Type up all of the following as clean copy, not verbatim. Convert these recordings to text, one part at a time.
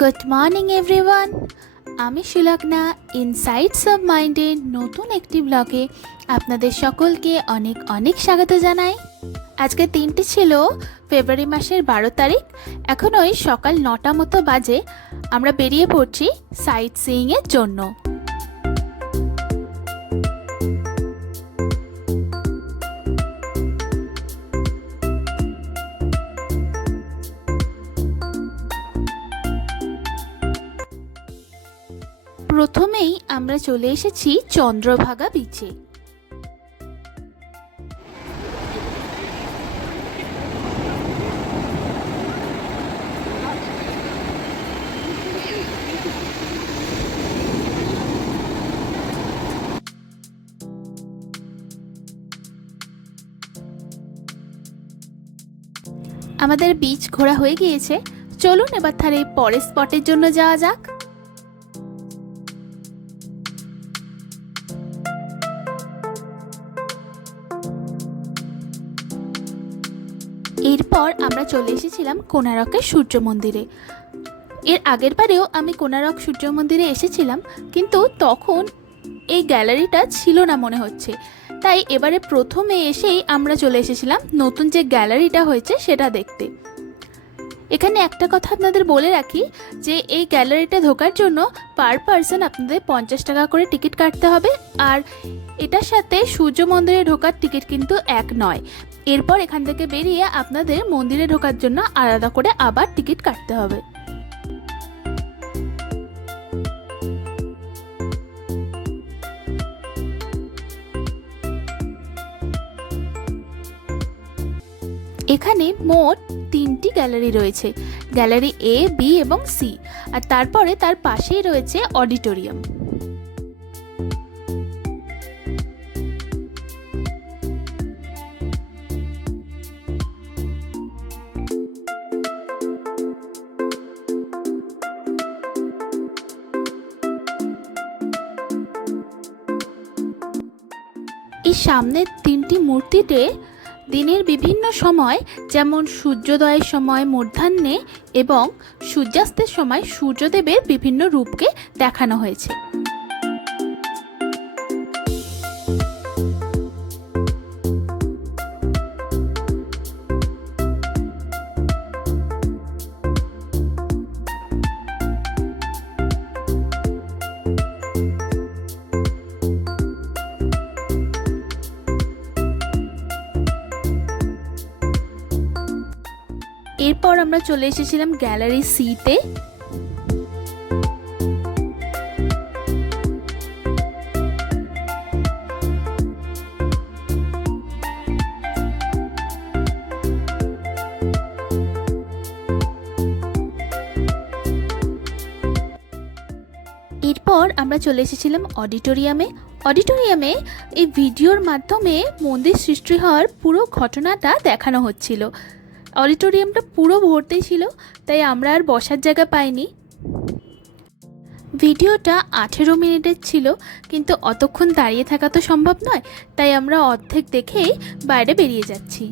Good morning everyone, আমি Sulagna insights of মাইন্ডের নতুন একটি ব্লগে আপনাদের সকলকে অনেক অনেক স্বাগত জানাই। আজকে দিনটি ছিল ফেব্রুয়ারি মাসের 12 তারিখ। এখন ওই সকাল 9টা মতো বাজে। আমরা বেরিয়ে পড়ছি সাইট সিইংয়ের জন্য। প্রথমেই আমরা চলে এসেছি চন্দ্রভাগা বিচে। আমাদের বিচ ঘোরা হয়ে গিয়েছে, চলুন এবার তাহলে পরের স্পটের জন্য যাওয়া যাক। এরপর আমরা চলে এসেছিলাম কোণারকের সূর্য মন্দিরে। এর আগের বারেও আমি কোণারক সূর্য মন্দিরে এসেছিলাম, কিন্তু তখন এই গ্যালারিটা ছিল না মনে হচ্ছে। তাই এবারে প্রথমে এসেই আমরা চলে এসেছিলাম নতুন যে গ্যালারিটা হয়েছে সেটা দেখতে। এখানে একটা কথা আপনাদের বলে রাখি যে এই গ্যালারিটা ঢোকার জন্য পার পারসন আপনাদের 50 টাকা করে টিকিট কাটতে হবে। আর এটার সাথে সূর্য মন্দিরে ঢোকার টিকিট কিন্তু এক নয়। এরপর এখান থেকে বেরিয়ে আপনাদের মন্দিরে ঢোকার জন্য আলাদা করে আবার টিকিট কাটতে হবে। এখানে মোট 3টি গ্যালারি রয়েছে, গ্যালারি এ, বি এবং সি। আর তারপরে তার পাশেই রয়েছে অডিটোরিয়াম। এই সামনের 3টি মূর্তিতে দিনের বিভিন্ন সময়, যেমন সূর্যোদয়ের সময় মধ্যাহ্নে এবং সূর্যাস্তের সময় সূর্যদেবের বিভিন্ন রূপকে দেখানো হয়েছে। এরপর আমরা চলে এসেছিলাম গ্যালারি সিতে। এরপর আমরা চলে এসেছিলাম অডিটোরিয়ামে। অডিটোরিয়ামে এই ভিডিওর মাধ্যমে মন্দির সৃষ্টি হওয়ার পুরো ঘটনাটা দেখানো হচ্ছিল। অডিটোরিয়ামটা পুরো ভর্তি ছিল, তাই আমরা আর বসার জায়গা পাইনি। ভিডিওটা 18 মিনিটের ছিল, কিন্তু অতক্ষণ দাঁড়িয়ে থাকা তো সম্ভব নয়, তাই আমরা অর্ধেক দেখেই বাইরে বেরিয়ে যাচ্ছি।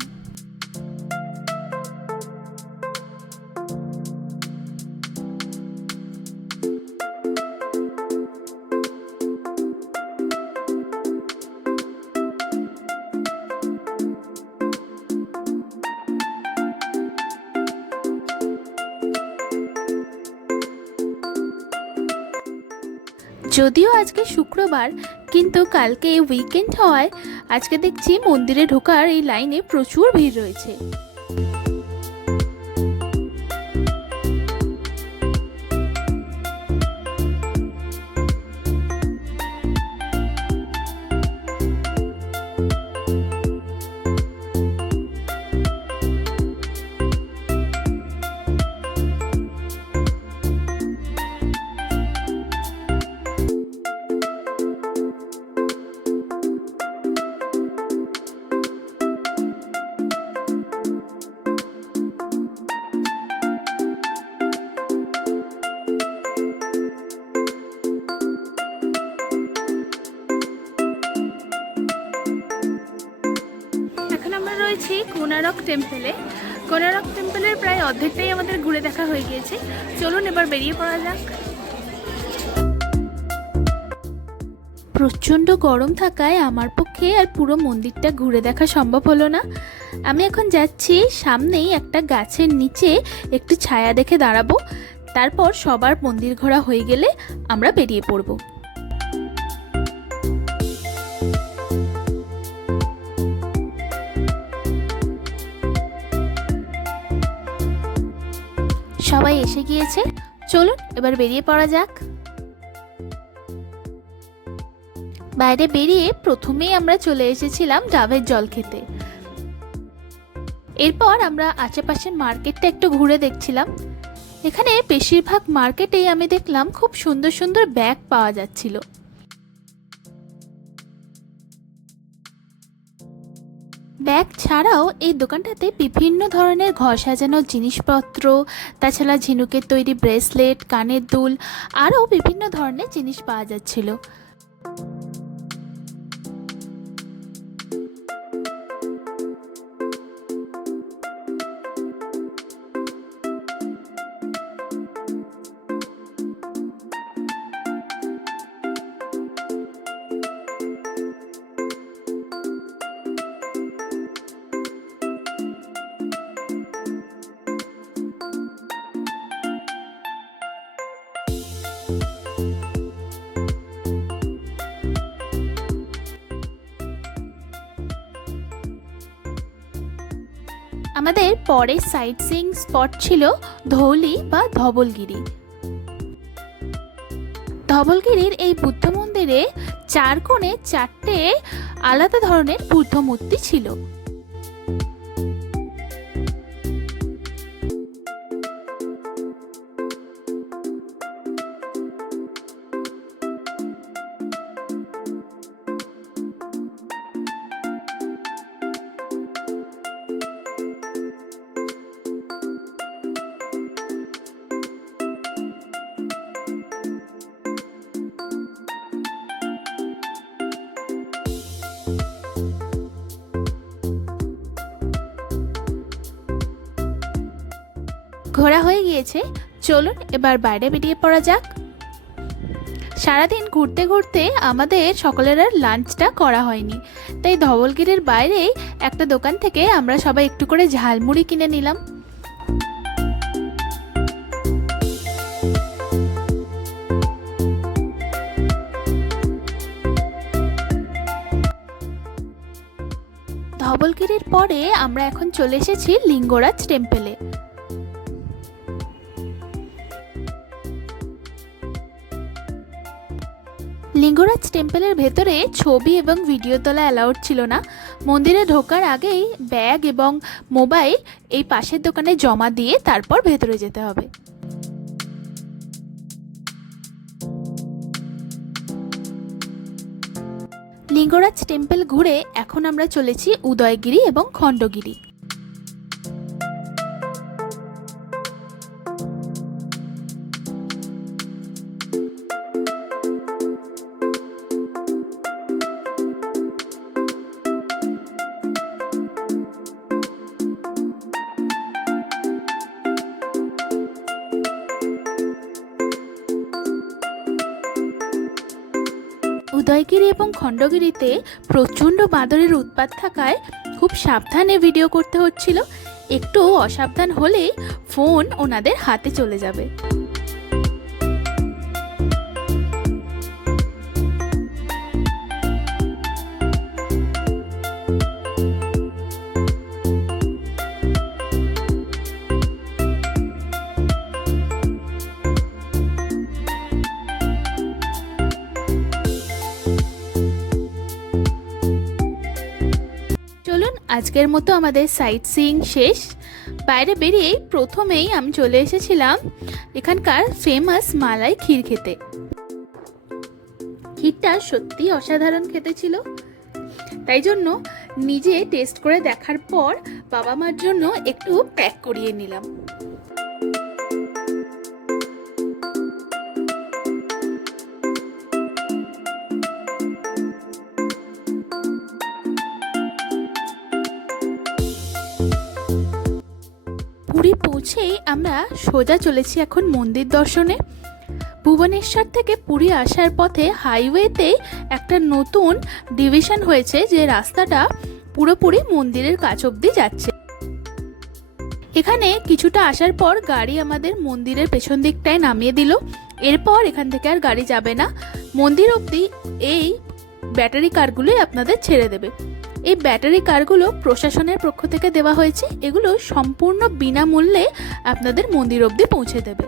যদিও আজকে শুক্রবার, কিন্তু কালকে উইকেন্ড হওয়ায় আজকে দেখছি মন্দিরে ঢোকার এই লাইনে প্রচুর ভিড় রয়েছে। কোণারক টেম্পলে। কোনারক টেম্পলের প্রায় অর্ধেকটাই আমাদের ঘুরে দেখা হয়ে গিয়েছে। চলুন এবার বেরিয়ে পড়া যাক। প্রচণ্ড গরম থাকায় আমার পক্ষে আর পুরো মন্দিরটা ঘুরে দেখা সম্ভব হলো না। আমি এখন যাচ্ছি সামনেই একটা গাছের নিচে একটু ছায়া দেখে দাঁড়াবো, তারপর সবার মন্দির ঘোরা হয়ে গেলে আমরা বেরিয়ে পড়ব। সবাই এসে গিয়েছে, চলুন এবার বেরিয়ে পড়া যাক। বাইরে বেরিয়ে প্রথমেই আমরা চলে এসেছিলাম ডাবের জল খেতে। এরপর আমরা আশেপাশে মার্কেটটা একটু ঘুরে দেখছিলাম। এখানে বেশিরভাগ মার্কেটেই আমি দেখলাম খুব সুন্দর সুন্দর ব্যাগ পাওয়া যাচ্ছিল। ব্যাগ ছাড়াও এই দোকানটাতে বিভিন্ন ধরনের ঘর সাজানোর জিনিসপত্র, তাছাড়া ঝিনুকের তৈরি ব্রেসলেট, কানের দুল, আরও বিভিন্ন ধরনের জিনিস পাওয়া যাচ্ছিল। আমাদের পরের সাইট সিইং স্পট ছিল ধৌলি বা ধবলগিরি। ধবলগিরির এই বুদ্ধ মন্দিরে 4 কোণে 4টে আলাদা ধরনের বুদ্ধ মূর্তি ছিল। ঘোরা হয়ে গিয়েছে, চলুন এবার বাইরে বেরিয়ে পড়া যাক। সারাদিন ঘুরতে ঘুরতে আমাদের সকলের আর লাঞ্চটা করা হয়নি, তাই ধবলগিরির বাইরেই একটা দোকান থেকে আমরা সবাই একটু করে ঝালমুড়ি কিনে নিলাম। ধবলগিরির পরে আমরা এখন চলে এসেছি লিঙ্গরাজ টেম্পলে। লিঙ্গরাজ টেম্পলের ভেতরে ছবি এবং ভিডিও তোলা অ্যালাউড ছিল না। মন্দিরে ঢোকার আগেই ব্যাগ এবং মোবাইল এই পাশের দোকানে জমা দিয়ে তারপর ভেতরে যেতে হবে। লিঙ্গরাজ টেম্পল ঘুরে এখন আমরা চলেছি উদয়গিরি এবং খণ্ডগিরি। উদয়গিরি এবং খণ্ডগিরিতে প্রচণ্ড বাঁদরের উৎপাত থাকায় খুব সাবধানে ভিডিও করতে হচ্ছিল। একটু অসাবধান হলেই ফোন ওনাদের হাতে চলে যাবে। আজকের মতো আমাদের সাইট সিইং শেষ। বাইরে বেরিয়ে প্রথমেই আমি চলে এসেছিলাম এখানকার ফেমাস মালাই ক্ষীর খেতে। ক্ষীরটা সত্যি অসাধারণ খেতে ছিল, তাই জন্য নিজে টেস্ট করে দেখার পর বাবা মার জন্য একটু প্যাক করিয়ে নিলাম। পৌঁছেই আমরা সোজা চলেছি এখন মন্দির দর্শনে। ভুবনেশ্বর থেকে পুরী আসার পথে হাইওয়েতে একটা নতুন ডিভিশন হয়েছে, যে রাস্তাটা পুরোপুরি মন্দিরের কাছ অবধি যাচ্ছে। এখানে কিছুটা আসার পর গাড়ি আমাদের মন্দিরের পেছন দিকটায় নামিয়ে দিল। এরপর এখান থেকে আর গাড়ি যাবে না, মন্দির অবধি এই ব্যাটারি কারগুলোই আপনাদের ছেড়ে দেবে। এই ব্যাটারি কারগুলো প্রশাসনের পক্ষ থেকে দেওয়া হয়েছে, এগুলো সম্পূর্ণ বিনামূল্যে আপনাদের মন্দির অবধি পৌঁছে দেবে।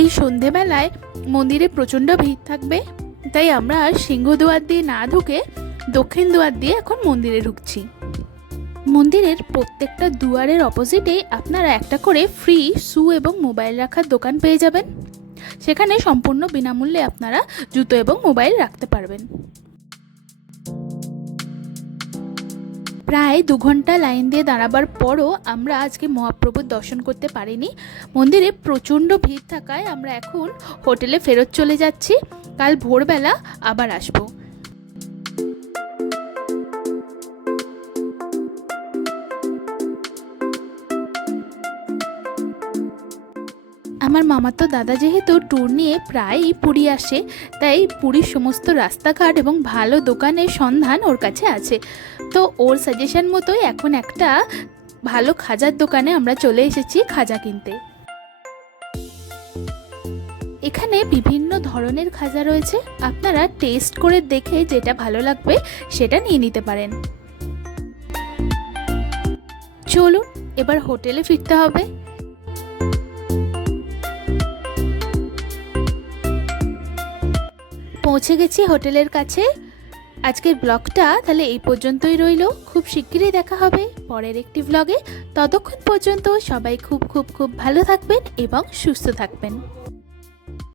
এই সন্ধেবেলায় মন্দিরে প্রচণ্ড ভিড় থাকবে, তাই আমরা সিংহদুয়ার দিয়ে না ঢুকে দক্ষিণ দুয়ার দিয়ে এখন মন্দিরে ঢুকছি। মন্দিরের প্রত্যেকটা দুয়ারের অপোজিটে আপনারা একটা করে ফ্রি শু এবং মোবাইল রাখার দোকান পেয়ে যাবেন। সেখানে সম্পূর্ণ বিনামূল্যে আপনারা জুতো এবং মোবাইল রাখতে পারবেন। প্রায় 2 ঘন্টা লাইন দিয়ে দাঁড়াবার পরও আমরা আজকে মহাপ্রভুর দর্শন করতে পারিনি। মন্দিরে প্রচণ্ড ভিড় থাকায় আমরা এখন হোটেলে ফেরত চলে যাচ্ছি, কাল ভোরবেলা আবার আসবো। আমার মামাতো দাদা যেহেতু ট্যুর নিয়ে প্রায়ই পুরী আসে, তাই পুরীর সমস্ত রাস্তাঘাট এবং ভালো দোকানের সন্ধান ওর কাছে আছে। তো ওর সাজেশন মতোই এখন একটা ভালো খাজার দোকানে আমরা চলে এসেছি খাজা কিনতে। এখানে বিভিন্ন ধরনের খাজা রয়েছে, আপনারা টেস্ট করে দেখে যেটা ভালো লাগবে সেটা নিয়ে নিতে পারেন। চলুন এবার হোটেলে ফিরতে হবে। পৌঁছে গেছি হোটেলের কাছে। আজকের ব্লগটা তাহলে এই পর্যন্তই রইল। খুব শিগগিরই দেখা হবে পরের একটি ব্লগে। ততক্ষণ পর্যন্ত সবাই খুব খুব খুব ভালো থাকবেন এবং সুস্থ থাকবেন।